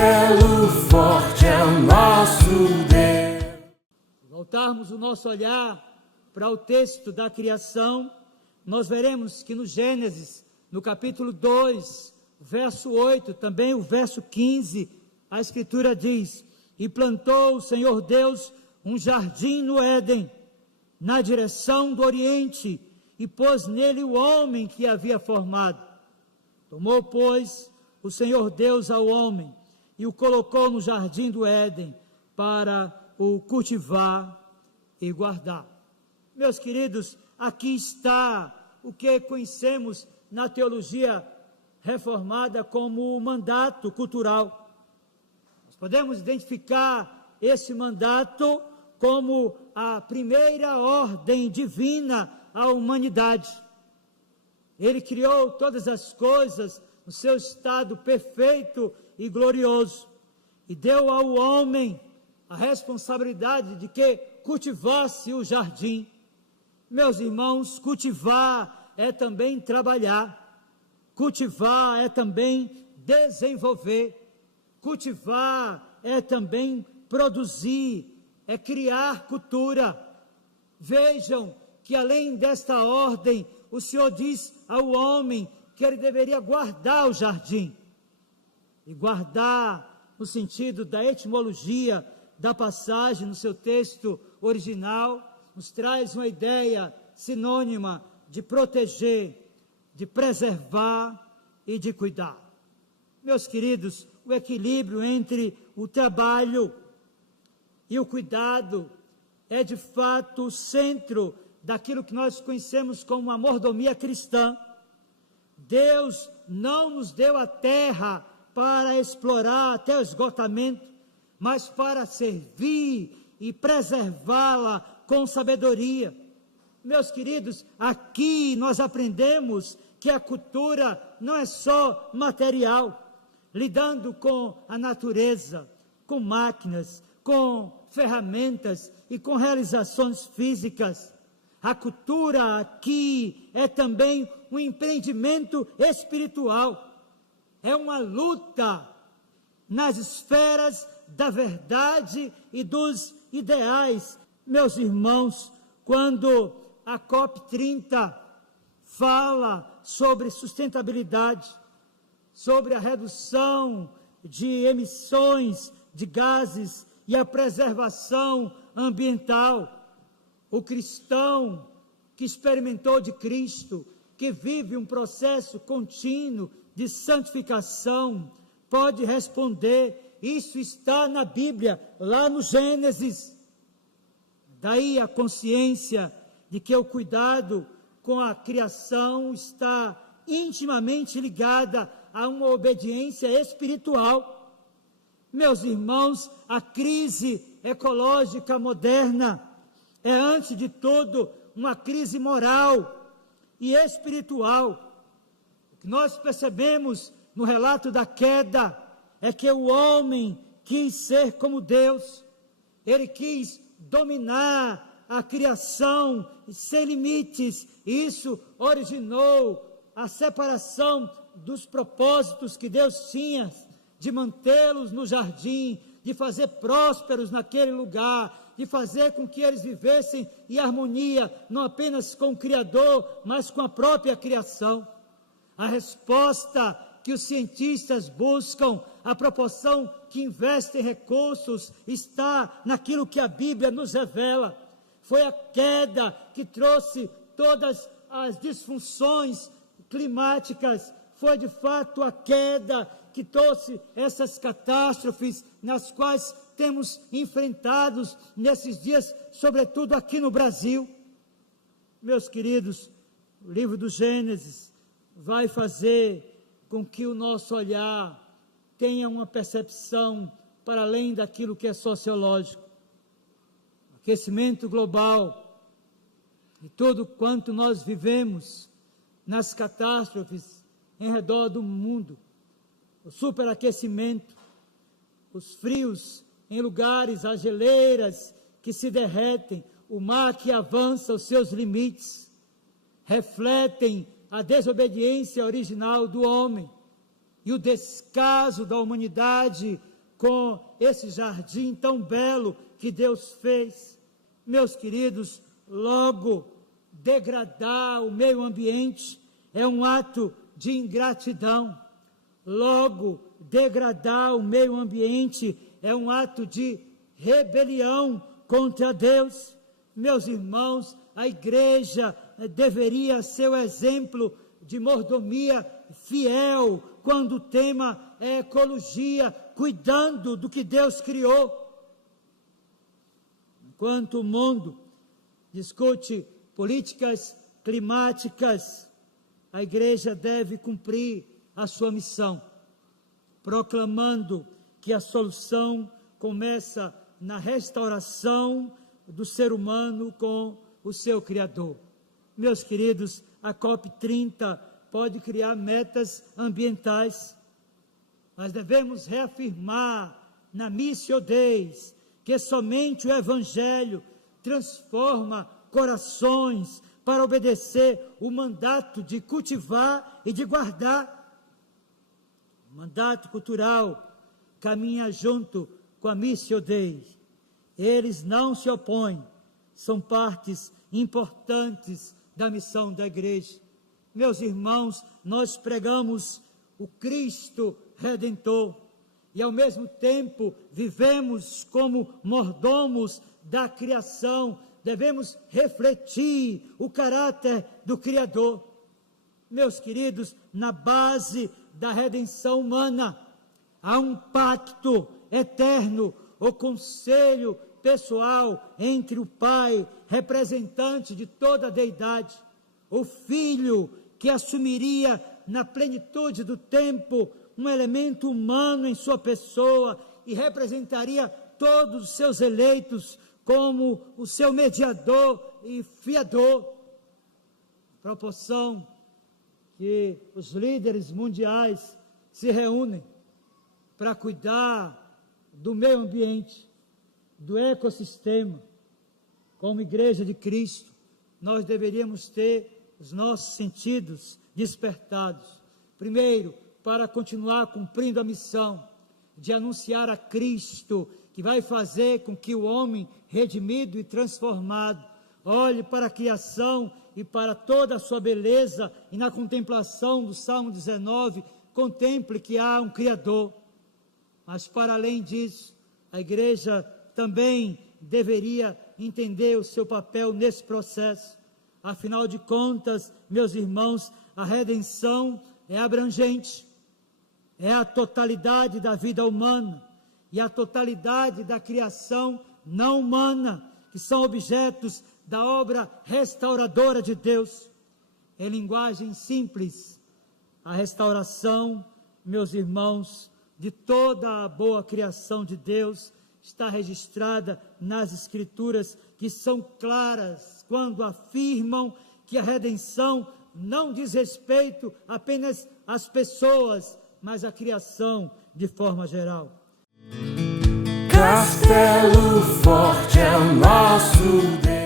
castelo forte é o nosso Deus. Voltarmos o nosso olhar para o texto da criação, nós veremos que no Gênesis, no capítulo 2, verso 8, também o verso 15, a Escritura diz: e plantou o Senhor Deus um jardim no Éden, na direção do Oriente, e pôs nele o homem que havia formado. Tomou, pois, o Senhor Deus ao homem, e o colocou no jardim do Éden, para o cultivar e guardar. Meus queridos, aqui está o que conhecemos na teologia reformada como o mandato cultural. Nós podemos identificar esse mandato como a primeira ordem divina à humanidade. Ele criou todas as coisas no seu estado perfeito e glorioso, e deu ao homem a responsabilidade de que cultivasse o jardim. Meus irmãos, cultivar é também trabalhar, cultivar é também desenvolver, cultivar é também produzir, é criar cultura. Vejam que além desta ordem, o Senhor diz ao homem que ele deveria guardar o jardim. E guardar, no sentido da etimologia da passagem, no seu texto original, nos traz uma ideia sinônima de proteger, de preservar e de cuidar. Meus queridos, o equilíbrio entre o trabalho e o cuidado é de fato o centro daquilo que nós conhecemos como a mordomia cristã. Deus não nos deu a terra para explorar até o esgotamento, mas para servir e preservá-la com sabedoria. Meus queridos, aqui nós aprendemos que a cultura não é só material, lidando com a natureza, com máquinas, com ferramentas e com realizações físicas. A cultura aqui é também um empreendimento espiritual, é uma luta nas esferas da verdade e dos ideais. Meus irmãos, quando a COP30 fala sobre sustentabilidade, sobre a redução de emissões de gases e a preservação ambiental, o cristão que experimentou de Cristo, que vive um processo contínuo de santificação, pode responder: isso está na Bíblia, lá no Gênesis. Daí a consciência de que o cuidado com a criação está intimamente ligada a uma obediência espiritual. Meus irmãos, a crise ecológica moderna é, antes de tudo, uma crise moral e espiritual. O que nós percebemos no relato da queda é que o homem quis ser como Deus, ele quis dominar a criação sem limites, e isso originou a separação dos propósitos que Deus tinha de mantê-los no jardim, de fazer prósperos naquele lugar, de fazer com que eles vivessem em harmonia, não apenas com o Criador, mas com a própria criação. A resposta que os cientistas buscam, a proporção que investem recursos, está naquilo que a Bíblia nos revela. Foi a queda que trouxe todas as disfunções climáticas, foi de fato a queda que trouxe essas catástrofes nas quais temos enfrentados nesses dias, sobretudo aqui no Brasil. Meus queridos, o livro do Gênesis vai fazer com que o nosso olhar tenha uma percepção para além daquilo que é sociológico. O aquecimento global e tudo quanto nós vivemos nas catástrofes em redor do mundo, o superaquecimento, os frios em lugares, as geleiras que se derretem, o mar que avança os seus limites, refletem a desobediência original do homem e o descaso da humanidade com esse jardim tão belo que Deus fez. Meus queridos, logo, degradar o meio ambiente é um ato de ingratidão. Logo, degradar o meio ambiente é um ato de rebelião contra Deus. Meus irmãos, a igreja deveria ser o exemplo de mordomia fiel, quando o tema é ecologia, cuidando do que Deus criou. Enquanto o mundo discute políticas climáticas, a igreja deve cumprir a sua missão, proclamando que a solução começa na restauração do ser humano com o seu Criador. Meus queridos, a COP30 pode criar metas ambientais, mas devemos reafirmar na Missio Dei que somente o Evangelho transforma corações para obedecer o mandato de cultivar e de guardar. O mandato cultural caminha junto com a Missio Dei. Eles não se opõem, são partes importantes da missão da igreja. Meus irmãos, nós pregamos o Cristo Redentor e ao mesmo tempo vivemos como mordomos da criação. Devemos refletir o caráter do Criador. Meus queridos, na base da redenção humana há um pacto eterno, o conselho pessoal entre o Pai, representante de toda a deidade, o Filho, que assumiria na plenitude do tempo um elemento humano em sua pessoa e representaria todos os seus eleitos como o seu mediador e fiador. Proporção que os líderes mundiais se reúnem para cuidar do meio ambiente, do ecossistema. Como Igreja de Cristo, nós deveríamos ter os nossos sentidos despertados. Primeiro, para continuar cumprindo a missão de anunciar a Cristo, que vai fazer com que o homem redimido e transformado olhe para a criação e para toda a sua beleza, e na contemplação do Salmo 19, contemple que há um Criador. Mas para além disso, a igreja também deveria entender o seu papel nesse processo. Afinal de contas, meus irmãos, a redenção é abrangente, é a totalidade da vida humana e a totalidade da criação não humana, que são objetos da obra restauradora de Deus. Em linguagem simples, a restauração, meus irmãos, de toda a boa criação de Deus está registrada nas Escrituras, que são claras quando afirmam que a redenção não diz respeito apenas às pessoas, mas à criação de forma geral. Castelo Forte é o nosso Deus.